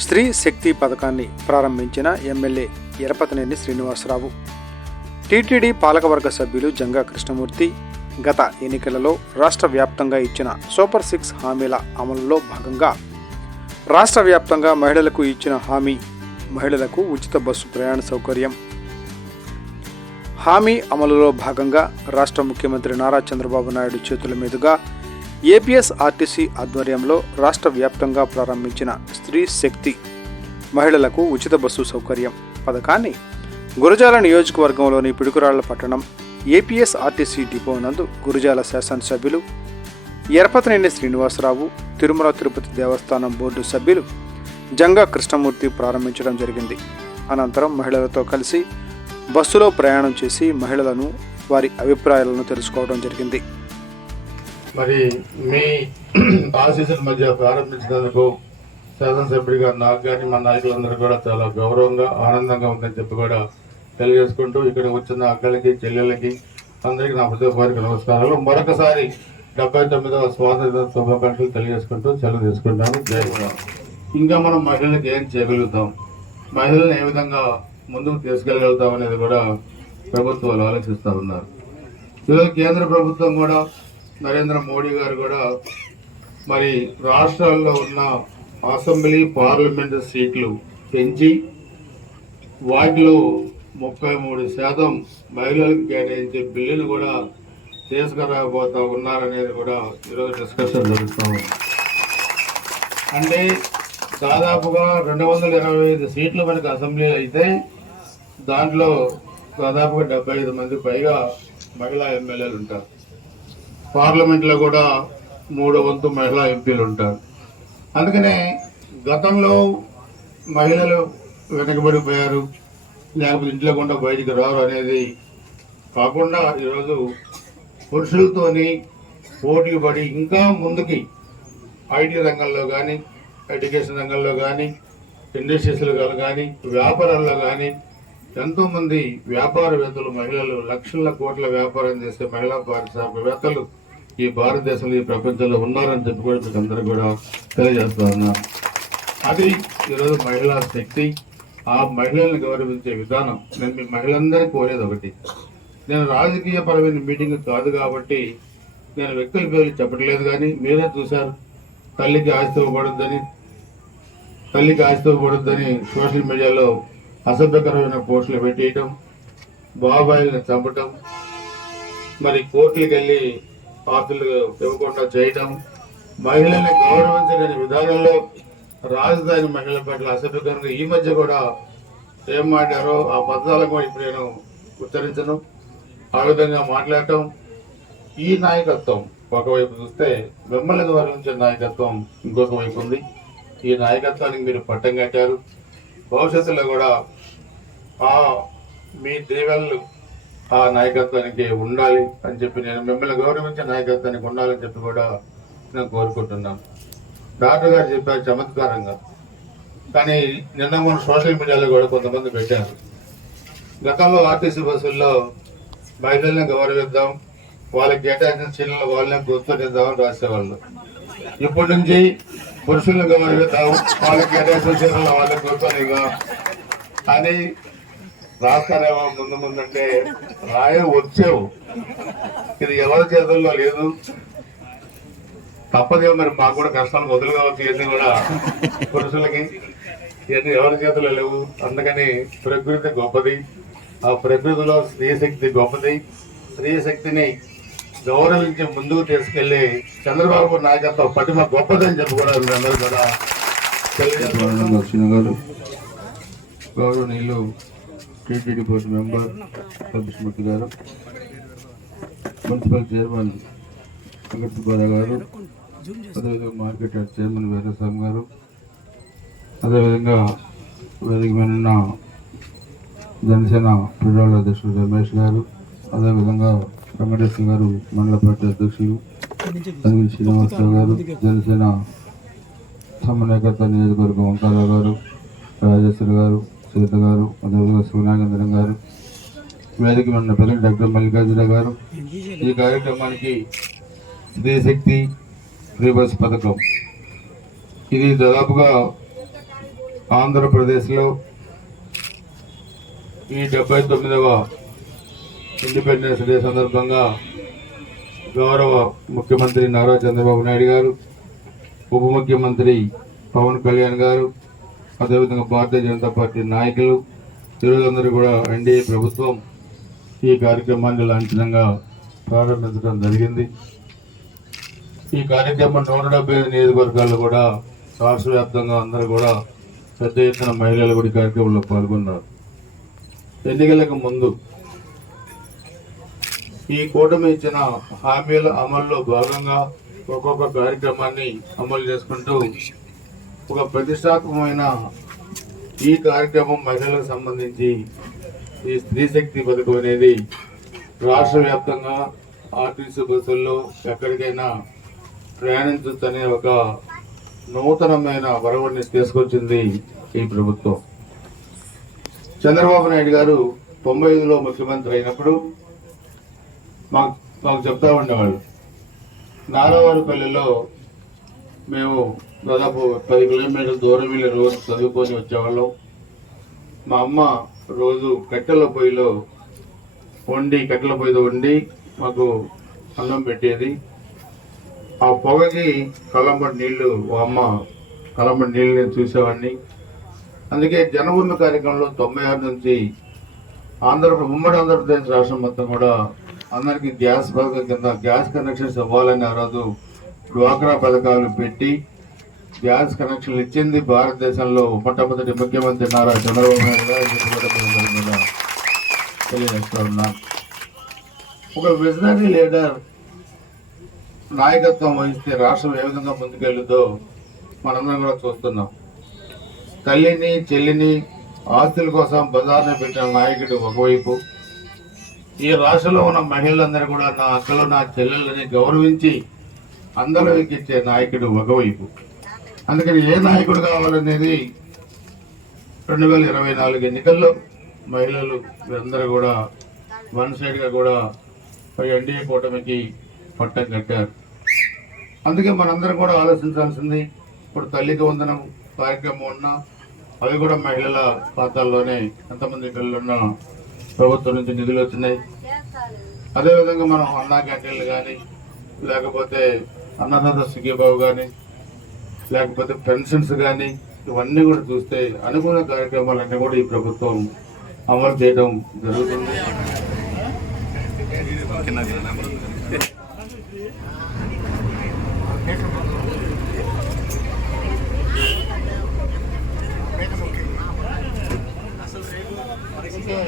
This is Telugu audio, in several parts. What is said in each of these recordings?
స్త్రీ శక్తి పథకాన్ని ప్రారంభించిన ఎమ్మెల్యే ఎరపతనేని శ్రీనివాసరావు. టీటీడీ పాలకవర్గ సభ్యులు జంగా కృష్ణమూర్తి గత ఎన్నికలలో రాష్ట్ర వ్యాప్తంగా ఇచ్చిన సూపర్ సిక్స్ హామీల అమలులో భాగంగా రాష్ట్ర వ్యాప్తంగా మహిళలకు ఇచ్చిన హామీ మహిళలకు ఉచిత బస్సు ప్రయాణ సౌకర్యం. హామీ అమలులో భాగంగా రాష్ట్ర ముఖ్యమంత్రి నారా చంద్రబాబు నాయుడు చేతుల మీదుగా ఏపీఎస్ఆర్టీసీ ఆధ్వర్యంలో రాష్ట్ర వ్యాప్తంగా ప్రారంభించిన స్త్రీ శక్తి మహిళలకు ఉచిత బస్సు సౌకర్యం పథకాన్ని గురజాల నియోజకవర్గంలోని పిడుకురాళ్ళ పట్టణం ఏపీఎస్ఆర్టీసీ డిపో నందు గురజాల శాసనసభ్యులు ఎరపతనేని శ్రీనివాసరావు తిరుమల తిరుపతి దేవస్థానం బోర్డు సభ్యులు జంగా కృష్ణమూర్తి ప్రారంభించడం జరిగింది. అనంతరం మహిళలతో కలిసి బస్సులో ప్రయాణం చేసి మహిళలను వారి అభిప్రాయాలను తెలుసుకోవడం జరిగింది. మరి మీ ఆశీస్సుల మధ్య ప్రారంభించినందుకు శాసనసభ్యుడిగా నాకు కానీ మా నాయకులందరూ కూడా చాలా గౌరవంగా ఆనందంగా ఉందని చెప్పి కూడా తెలియజేసుకుంటూ ఇక్కడ వచ్చిన అక్కలకి చెల్లెళ్ళకి అందరికీ నా హృదయపూర్వక నమస్కారాలు. మరొకసారి డెబ్బై తొమ్మిదవ స్వాతంత్ర శుభాకాంక్షలు తెలియజేసుకుంటూ సెలవు తీసుకుంటాను జై ఇంకా మనం మహిళలకు ఏం చేయగలుగుతాం? మహిళలను ఏ విధంగా ముందుకు తీసుకెళ్ళగలుగుతాం అనేది కూడా ప్రభుత్వాలు ఆలోచిస్తూ ఉన్నారు. ఈరోజు కేంద్ర ప్రభుత్వం కూడా నరేంద్ర మోడీ గారు కూడా మరి రాష్ట్రాల్లో ఉన్న అసెంబ్లీ పార్లమెంటు సీట్లు పెంచి వాటిలో ముప్పై మూడు శాతం మహిళలకు కేటాయించే బిల్లును కూడా తీసుకురాబోతా ఉన్నారనేది కూడా ఈరోజు డిస్కషన్ జరుగుతుంది అంటే దాదాపుగా రెండు వందల ఇరవై ఐదు సీట్లు మనకి అసెంబ్లీ అయితే దాంట్లో దాదాపుగా డెబ్బై ఐదు మంది పైగా మహిళా ఎమ్మెల్యేలు ఉంటారు. పార్లమెంట్లో కూడా మూడో వంతు మహిళా ఎంపీలు ఉంటారు. అందుకనే గతంలో మహిళలు వెనకబడిపోయారు. లేకపోతే ఇంట్లో కూడా బయటికి రారు అనేది కాకుండా ఈరోజు పురుషులతోని పోటీ పడి ఇంకా ముందుకి ఐటీ రంగంలో కానీ ఎడ్యుకేషన్ రంగంలో కానీ ఇండస్ట్రీస్లో కానీ వ్యాపారాల్లో కానీ ఎంతోమంది వ్యాపారవేత్తలు మహిళలు లక్షల కోట్ల వ్యాపారం చేసే మహిళా పారిశ్రామికవేత్తలు ఈ భారతదేశంలో ఈ ప్రపంచంలో ఉన్నారని చెప్పి కూడా మీకు అందరూ కూడా తెలియజేస్తా ఉన్నారు అది ఈరోజు మహిళా శక్తి. ఆ మహిళల్ని గౌరవించే విధానం నేను మీ మహిళలందరికీ కోరేది ఒకటి. నేను రాజకీయ పరమైన మీటింగ్ కాదు కాబట్టి నేను వ్యక్తుల పేర్లు చెప్పట్లేదు కానీ మీరే చూశారు. తల్లికి ఆస్తి ఇవ్వకూడదని తల్లికి ఆస్తి ఇవ్వకూడదని సోషల్ మీడియాలో అసభ్యకరమైన పోస్టులు పెట్టేయటం బాబాయిల్ని చంపటం మరి కోర్టులకు వెళ్ళి పార్టీలు ఇవ్వకుండా చేయటం మహిళల్ని గౌరవించలేని విధానంలో రాజధాని మహిళల పట్ల అసభ్యకరంగా ఈ మధ్య కూడా ఏం మాట్లాడారో ఆ పదాలకు ఇప్పుడు నేను ఉచ్చరించను. ఆ విధంగా మాట్లాడటం ఈ నాయకత్వం ఒకవైపు చూస్తే మిమ్మల్ని గౌరవించే నాయకత్వం ఇంకొక వైపు ఉంది. ఈ నాయకత్వానికి మీరు పట్టం కట్టారు. భవిష్యత్తులో కూడా ఆ మీ దేవళ్ళు ఆ నాయకత్వానికి ఉండాలి అని చెప్పి నేను మిమ్మల్ని గౌరవించే నాయకత్వానికి ఉండాలని చెప్పి కూడా నేను కోరుకుంటున్నాను. డాక్టర్ గారు చెప్పారు చమత్కారంగా. కానీ నిన్న మొన్న సోషల్ మీడియాలో కూడా కొంతమంది పెట్టారు. గతంలో ఆర్టీసీ బస్సుల్లో మహిళల్ని గౌరవిద్దాం వాళ్ళకి కేటాయించిన చీరలు వాళ్ళని గుర్తునిద్దామని రాసేవాళ్ళు. ఇప్పటి నుంచి పురుషులను గౌరవిద్దాం వాళ్ళకి కేటాయించిన చీరలు వాళ్ళకి గుర్తునిద్దాం అని రాస్తారేమో ముందు ముందంటే రాయ వచ్చావు. ఇది ఎవరి చేతుల్లో లేదు. తప్పదే మరి మాకు కూడా కష్టాలు వదులు కావచ్చు ఇవన్నీ కూడా పురుషులకి. ఇవన్నీ ఎవరి చేతుల్లో లేవు. అందుకని ప్రకృతి గొప్పది. ఆ ప్రకృతిలో స్త్రీ శక్తి గొప్పది. స్త్రీ శక్తిని గౌరవించి ముందుకు తీసుకెళ్ళి చంద్రబాబు నాయకత్వం పటిమ గొప్పదని చెప్పుకోవడం అందరూ కూడా తెలియజేస్తున్నారు. గారు గౌరవనీయులు టీటీడీ బోర్డు మెంబర్ కృష్ణమూర్తి గారు మున్సిపల్ చైర్మన్ వెంకటసుబ్బారావు గారు అదేవిధంగా మార్కెట్ చైర్మన్ వీరస్వామి గారు అదేవిధంగా వేదిక మీద ఉన్న జనసేన ప్రజల అధ్యక్షుడు రమేష్ గారు అదేవిధంగా వెంకటేశ్వర గారు మండల పార్టీ అధ్యక్షులు అనిల్ శ్రీనివాసరావు గారు జనసేన సమన్వయకర్త నియోజకవర్గం వంకారావు గారు రాజేశ్వరి గారు సునీత గారు అదేవిధంగా సూర్యనాగేంద్రం గారు వేదిక ఉన్న పిల్లలు డాక్టర్ మల్లికార్జున గారు. ఈ కార్యక్రమానికి స్త్రీశక్తి ఫ్రీ బస్ పథకం. ఇది దాదాపుగా ఆంధ్రప్రదేశ్లో ఈ డెబ్బై తొమ్మిదవ ఇండిపెండెన్స్ డే సందర్భంగా గౌరవ ముఖ్యమంత్రి నారా చంద్రబాబు నాయుడు గారు ఉప ముఖ్యమంత్రి పవన్ కళ్యాణ్ గారు అదేవిధంగా భారతీయ జనతా పార్టీ నాయకులు ఈరోజందరూ కూడా ఎన్డీఏ ప్రభుత్వం ఈ కార్యక్రమాన్ని లాంఛనంగా ప్రారంభించడం జరిగింది. ఈ కార్యక్రమం నూట డెబ్బై ఐదు నియోజకవర్గాల్లో కూడా రాష్ట్ర వ్యాప్తంగా అందరూ కూడా పెద్ద ఎత్తున మహిళలు కూడా కార్యక్రమంలో పాల్గొన్నారు. ఎన్నికలకు ముందు ఈ కూటమి ఇచ్చిన హామీల అమల్లో భాగంగా ఒక్కొక్క కార్యక్రమాన్ని అమలు చేసుకుంటూ ఒక ప్రతిష్టాత్మకమైన ఈ కార్యక్రమం మహిళలకు సంబంధించి ఈ స్త్రీ శక్తి పథకం అనేది రాష్ట్ర వ్యాప్తంగా ఆర్టీసీ బస్సుల్లో ఎక్కడికైనా ప్రయాణించొచ్చనే ఒక నూతనమైన వరవడిని తీసుకొచ్చింది ఈ ప్రభుత్వం. చంద్రబాబు నాయుడు గారు తొంభై ఐదులో ముఖ్యమంత్రి అయినప్పుడు మాకు మాకు చెప్తా ఉండేవాళ్ళు నారావారిపల్లిలో మేము దాదాపు పది కిలోమీటర్ల దూరం వెళ్ళి రోజు చదువుకొని వచ్చేవాళ్ళం. మా అమ్మ రోజు కట్టెల పొయ్యిలో వండి కట్టెల పొయ్యిలో వండి మాకు అన్నం పెట్టేది. ఆ పొగకి కలంబడి నీళ్ళు మా అమ్మ కలంబడి నీళ్ళు నేను చూసేవాడిని. అందుకే జనభూమి కార్యక్రమంలో తొంభై ఆరు నుంచి ఆంధ్ర ఉమ్మడి ఆంధ్రప్రదేశ్ రాష్ట్రం మొత్తం కూడా అందరికీ గ్యాస్ పథకం కింద గ్యాస్ కనెక్షన్స్ ఇవ్వాలని ఆ రోజు డ్వాక్రా పథకాలు పెట్టి గ్యాస్ కనెక్షన్లు ఇచ్చింది భారతదేశంలో మొట్టమొదటి ముఖ్యమంత్రి నారా చంద్రబాబు నాయుడు గారు. తెలియజేస్తా ఉన్నా. ఒక విజనరీ లీడర్ నాయకత్వం వహిస్తే రాష్ట్రం ఏ విధంగా ముందుకెళ్ళుదో మనందరం కూడా చూస్తున్నాం. తల్లిని చెల్లిని ఆస్తుల కోసం బజార్ని పెట్టిన నాయకుడు ఒకవైపు ఈ రాష్ట్రంలో ఉన్న మహిళలందరూ కూడా నా అక్కలు నా చెల్లెళ్ళని గౌరవించి అందరూ ఎక్కించే నాయకుడు ఒకవైపు. అందుకని ఏ నాయకుడు కావాలనేది రెండు వేల ఇరవై నాలుగు ఎన్నికల్లో మహిళలు వీరందరూ కూడా వన్ సైడ్గా కూడా ఎన్డీఏ కూటమికి పట్టం కట్టారు. అందుకే మనందరం కూడా ఆలోచించాల్సింది ఇప్పుడు తల్లికి వందనం కార్యక్రమం ఉన్నా అవి కూడా మహిళల ఖాతాల్లోనే ఎంతమంది పిల్లలు ఉన్న ప్రభుత్వం నుంచి నిధులు వచ్చినాయి. అదేవిధంగా మనం అన్నా క్యాంటీన్లు కానీ లేకపోతే అన్నదాత సిగ్గిబాబు కానీ లేకపోతే పెన్షన్స్ కానీ ఇవన్నీ కూడా చూస్తే అనుకూల కార్యక్రమాలన్నీ కూడా ఈ ప్రభుత్వం అమలు చేయడం జరుగుతుంది. ఎలక్షన్కు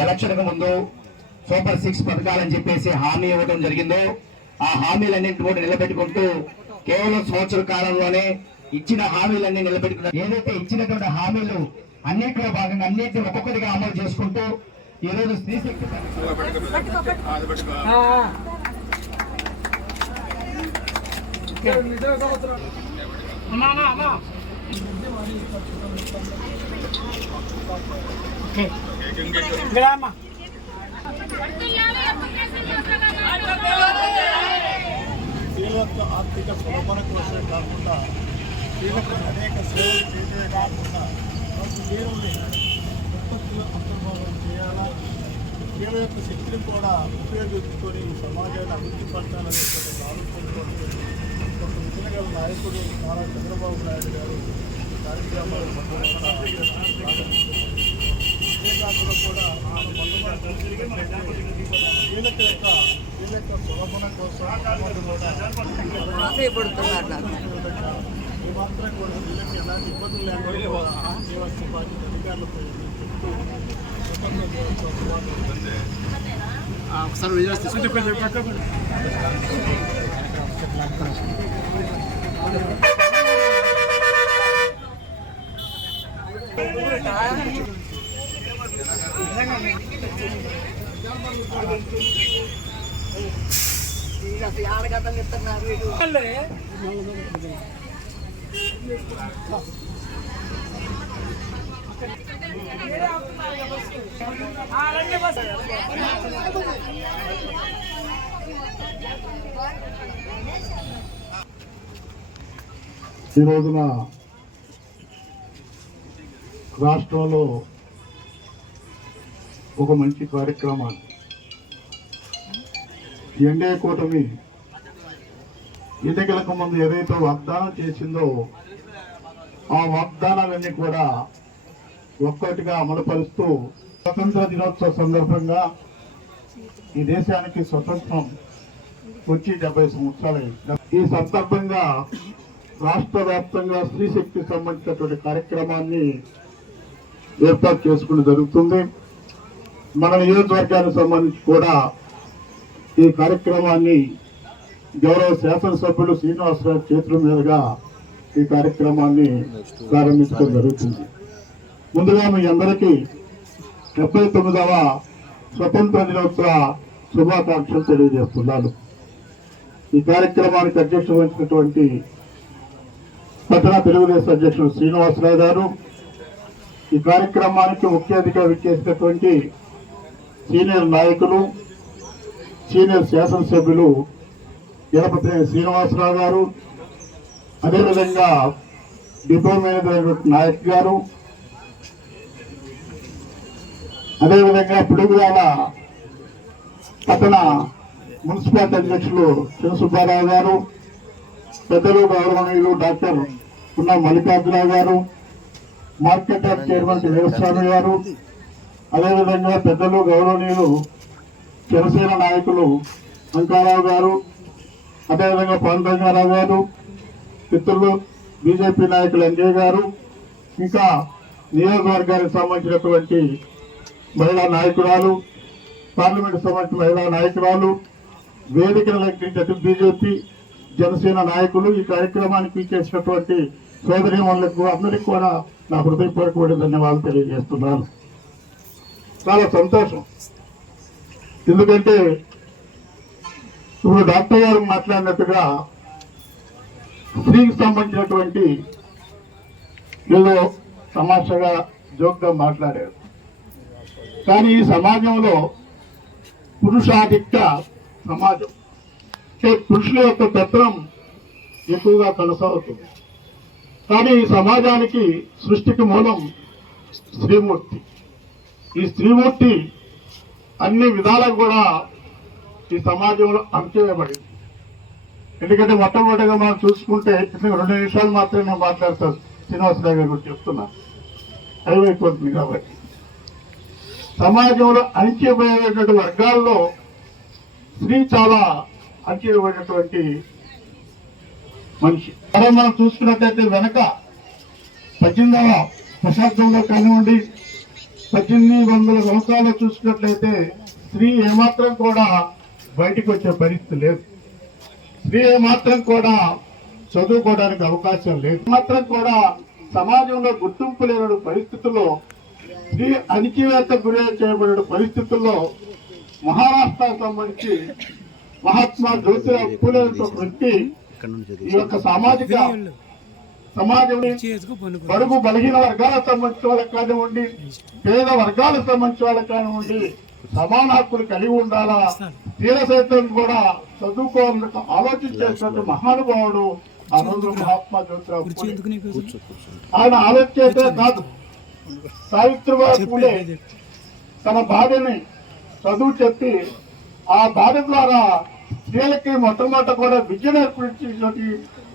ఎలక్షన్ ముందు సూపర్ సిక్స్ పథకాలని చెప్పేసి హామీ ఇవ్వడం జరిగిందో ఆ హామీలన్నింటి కూడా నిలబెట్టుకుంటూ కేవలం సంవత్సర కాలంలోనే ఇచ్చిన హామీలన్నీ నిలబెట్టుకున్నారు ఏదైతే ఇచ్చినటువంటి హామీలు అన్నింటిలో భాగంగా అన్నింటినీ ఒక్కొక్కటిగా అమలు చేసుకుంటూ ఈ రోజు స్త్రీ శక్తి పథకం యొక్క ఆర్థిక సులభన కోసమే కాకుండా స్త్రీలకు అనేక సేవలు చేయడమే కాకుండా స్త్రీలని ఉత్పత్తులు అంతర్భావం చేయాలా? స్త్రీల యొక్క శక్తిని కూడా ఉపయోగించుకొని సమాజాన్ని అభివృద్ధి పరచాలనేటువంటి ఆలోచనతో ఒక విజయగల నాయకుడు నారా చంద్రబాబు నాయుడు గారు కార్యక్రమాలు అంతేకాకుండా కూడా ఆ మొట్టమొదటి వీళ్ళకి యొక్క వీళ్ళ యొక్క సులభన కోసం అమ్మడు కూడా ఆశయపడుతున్నాడు నాకు ఈ మాత్రం అసలు ఆడగడ్డలు ఇస్తున్నారు ఈ రోజున రాష్ట్రంలో ఒక మంచి కార్యక్రమాన్ని ఎన్డీఏ కూటమి ఎన్నికలకు ముందు ఏదైతే వాగ్దానం చేసిందో ఆ వాగ్దానాలన్నీ కూడా ఒక్కటిగా అమలుపరుస్తూ స్వతంత్ర దినోత్సవ సందర్భంగా ఈ దేశానికి స్వతంత్రం వచ్చి డెబ్బై సంవత్సరాలు ఈ సందర్భంగా రాష్ట్ర వ్యాప్తంగా స్త్రీ శక్తికి సంబంధించినటువంటి కార్యక్రమాన్ని ఏర్పాటు చేసుకుని జరుగుతుంది. మన నియోజకవర్గానికి సంబంధించి కూడా ఈ కార్యక్రమాన్ని గౌరవ శాసనసభ్యులు శ్రీనివాసరావు చేతుల మీదుగా ఈ కార్యక్రమాన్ని ప్రారంభించడం జరుగుతుంది. ముందుగా మీ అందరికీ డెబ్బై తొమ్మిదవ స్వతంత్ర దినోత్సవ శుభాకాంక్షలు తెలియజేస్తున్నాను. ఈ కార్యక్రమానికి అధ్యక్షత వహించినటువంటి పట్టణ తెలుగుదేశం అధ్యక్షుడు శ్రీనివాసరావు గారు ఈ కార్యక్రమానికి ముఖ్య అతిథిగా విచ్చేసినటువంటి సీనియర్ నాయకులు సీనియర్ శాసనసభ్యులు గణపతి శ్రీనివాసరావు గారు అదేవిధంగా డిపో మేనేజర్ అయినటువంటి నాయక్ గారు అదేవిధంగా పిడుగురాల పట్టణ మున్సిపాలిటీ అధ్యక్షులు శివ గారు పెద్దలు గౌరవనీయులు డాక్టర్ ఉన్న మల్లికార్జునరావు గారు మార్కెట్ చైర్మన్ వీరస్వామి గారు అదేవిధంగా పెద్దలు గౌరవనీయులు జనసేన నాయకులు అంకారావు గారు అదేవిధంగా పవన్ రంగారావు గారు మిత్రులు బీజేపీ నాయకులు అంజయ్ గారు ఇంకా నియోజకవర్గానికి సంబంధించినటువంటి మహిళా నాయకురాలు పార్లమెంట్ సంబంధించిన మహిళా నాయకురాలు వేదికను లెక్కించే బీజేపీ జనసేన నాయకులు ఈ కార్యక్రమానికి చేసినటువంటి సోదరి వాళ్ళకు అందరికీ కూడా నా హృదయపూర్వకమైన ధన్యవాదాలు తెలియజేస్తున్నాను. చాలా సంతోషం. ఎందుకంటే ఇప్పుడు డాక్టర్ గారు మాట్లాడినట్టుగా స్త్రీకి సంబంధించినటువంటి ఏదో తమాషగా జోక్గా మాట్లాడారు. కానీ ఈ సమాజంలో పురుషాధిక్త సమాజం అంటే పురుషుల యొక్క తత్వం ఎక్కువగా కొనసాగుతుంది. కానీ ఈ సమాజానికి సృష్టికి మూలం స్త్రీమూర్తి. ఈ స్త్రీమూర్తి అన్ని విధాలకు కూడా ఈ సమాజంలో అంకెవేయబడింది ఎందుకంటే మొట్టమొదటిగా మనం చూసుకుంటే రెండు నిమిషాలు మాత్రమే నేను మాట్లాడతాను. శ్రీనివాసరావు గారి గురించి చెప్తున్నా. అయిపోతుంది కాబట్టి. సమాజంలో అణిచిపోయేటువంటి వర్గాల్లో స్త్రీ చాలా అణిచిపోయినటువంటి మనిషి. అదే మనం చూసుకున్నట్టయితే వెనక పద్దెనిమిదవ దశాబ్దంలో కానివ్వండి పద్దెనిమిది వందల సంవత్సరాలు చూసుకున్నట్లయితే స్త్రీ ఏమాత్రం కూడా బయటకు వచ్చే పరిస్థితి లేదు. స్త్రీ ఏమాత్రం కూడా చదువుకోవడానికి అవకాశం లేదు. మాత్రం కూడా సమాజంలో గుర్తింపు లేని పరిస్థితుల్లో స్త్రీ అణిచివేత గురి చేయబడిన పరిస్థితుల్లో మహారాష్ట్ర సంబంధించి మహాత్మా జ్యోతిరావు పూలే వ్యక్తి ఈ యొక్క సామాజిక సమాజంలో బడుగు బలహీన వర్గాలకు సంబంధించిన వాళ్ళకి కానివ్వండి పేద వర్గాలకు సంబంధించిన వాళ్ళకి కానివ్వండి సమాన హక్కులు కలిగి ఉండాలా? తీర సైతం కూడా చదువుకోవాలని ఆలోచించేటువంటి మహానుభావుడు ఆ రోజు మహాత్మా జ్యోతిరావు. ఆయన ఆలోచించేదే కాదు. సావిత్రిబాయి పూలే తన భార్యని చదువు చెప్పి ఆ భార్య ద్వారా స్త్రీలకి మొట్టమొదట కూడా విద్య నేర్పించేటువంటి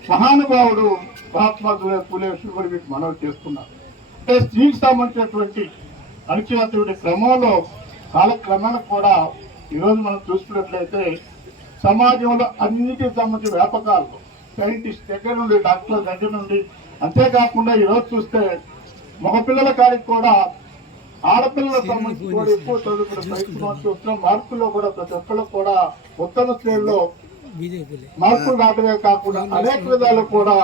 మహానుభావుడు మహాత్మా పూలే మీకు మనవి చేస్తున్నారు. అంటే స్త్రీకి సంబంధించినటువంటి అణిచినటువంటి క్రమంలో కాలక్రమేణా కూడా ఈరోజు మనం చూసుకున్నట్లయితే సమాజంలో అన్నిటికి సంబంధించిన వ్యాపకాలు. సైంటిస్ట్ దగ్గర నుండి డాక్టర్ల దగ్గర నుండి అంతేకాకుండా ఈరోజు చూస్తే మగపిల్లల కాడికి కూడా ఆడపిల్లలకు సంబంధించి కూడా ఎక్కువ చదువుకునే ప్రయత్నం చూస్తున్నాం. మార్కుల్లో కూడా ప్రతి ఒక్కళ్ళు కూడా ఉత్తమ శ్రేణిలో మార్కులు రావడమే కాకుండా అనేక విధాలు కూడా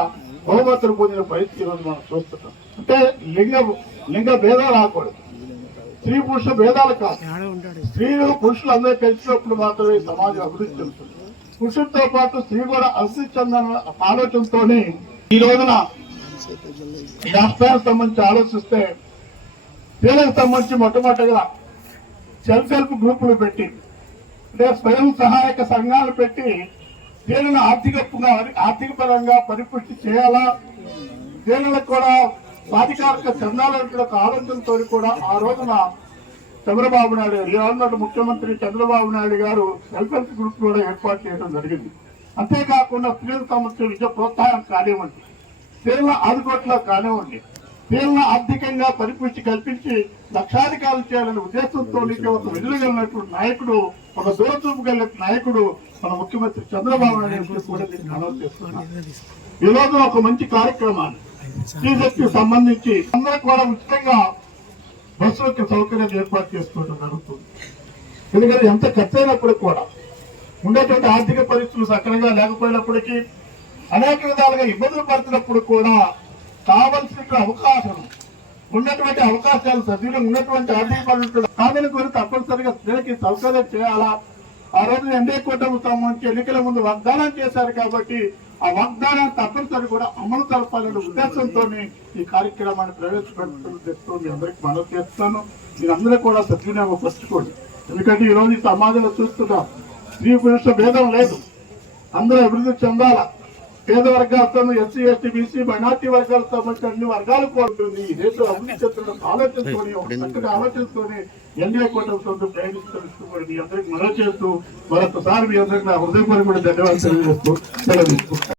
బహుమతులు పొందిన పరిస్థితి ఈరోజు మనం చూస్తున్నాం అంటే లింగ లింగ భేదాలు రాకూడదు. స్త్రీ పురుష భేదాలు కాదు. స్త్రీలు పురుషులు అందరూ కలిసినప్పుడు మాత్రమే సమాజం అభివృద్ధి చెందుతుంది. పురుషులతో పాటు స్త్రీ కూడా అభివృద్ధి చెందన ఆలోచనతోనే ఈ రోజున రాష్ట్రానికి సంబంధించి ఆలోచిస్తే స్త్రీలకు సంబంధించి మొట్టమొదటిగా సెల్ఫ్ హెల్ప్ గ్రూపులు పెట్టి అంటే స్వయం సహాయక సంఘాలు పెట్టి స్త్రీలను ఆర్థిక ఆర్థిక పరంగా పరిపుష్టి చేయాలా? స్త్రీలకు కూడా సాధికారిక చెందాలనే ఒక ఆలోచనతో కూడా ఆ రోజున చంద్రబాబు నాయుడు గారు ముఖ్యమంత్రి చంద్రబాబు నాయుడు గారు సెల్ఫ్ హెల్ప్ గ్రూప్ కూడా ఏర్పాటు చేయడం జరిగింది. అంతేకాకుండా స్త్రీల సమస్య విద్య ప్రోత్సాహం కానివ్వండి. స్త్రీల ఆదుకోట్లో కానివ్వండి. స్త్రీలను ఆర్థికంగా పరిపుష్టి కల్పించి లక్షాధికారులు చేయాలనే ఉద్దేశంతో ఒక వెలుగుగలిగినటువంటి నాయకుడు ఒక దూరచూపు కలిగిన నాయకుడు మన ముఖ్యమంత్రి చంద్రబాబు నాయుడు కూడా దీన్ని అనౌన్స్ చేస్తున్నారు ఈ రోజు ఒక మంచి కార్యక్రమాన్ని శ్రీశక్తికి సంబంధించి అందరూ కూడా ఉచితంగా బస్సులకి సౌకర్యం ఏర్పాటు చేసుకోవడం జరుగుతుంది. ఎందుకంటే ఎంత ఖర్చు అయినప్పుడు కూడా ఉండేటువంటి ఆర్థిక పరిస్థితులు సక్రమంగా లేకపోయినప్పటికీ అనేక విధాలుగా ఇబ్బందులు పడుతున్నప్పుడు కూడా కావలసిన అవకాశం ఉన్నటువంటి అవకాశాలు సభ్యులు ఉన్నటువంటి ఆర్థిక పరిస్థితులు సాధన కోరి తప్పనిసరిగా స్త్రీలకి సౌకర్యం చేయాలా? ఆ రోజు ఎన్డీ కూటమి సంబంధించి ఎన్నికల ముందు వాగ్దానం చేశారు కాబట్టి ఆ వాగ్దానం తప్పనిసరి కూడా అమలు జరపాలనే ఉద్దేశంతో ఈ కార్యక్రమాన్ని ప్రవేశపెడుతున్న మీ అందరికి మనం చేస్తాను. మీరందరూ కూడా సద్వినియోగం పరచుకోండి ఎందుకంటే ఈ రోజు ఈ సమాజంలో చూస్తున్నాం స్త్రీ పురుష భేదం లేదు. అందరూ అభివృద్ధి చెందాల? పేద వర్గాలతో ఎస్సీ ఎస్టీ బీసీ మైనార్టీ వర్గాలతో అన్ని వర్గాలు కోరుతుంది ఈ దేశం అభివృద్ధి చెందడం ఆలోచనతోని చక్కటి ఆలోచనతోని ఎన్డీఏ కూటమితో మీ అందరికి మనవి చేస్తూ మరొకసారి మీ అందరికి నా హృదయపూర్వక ధన్యవాదాలు తెలియజేస్తూ సెలవు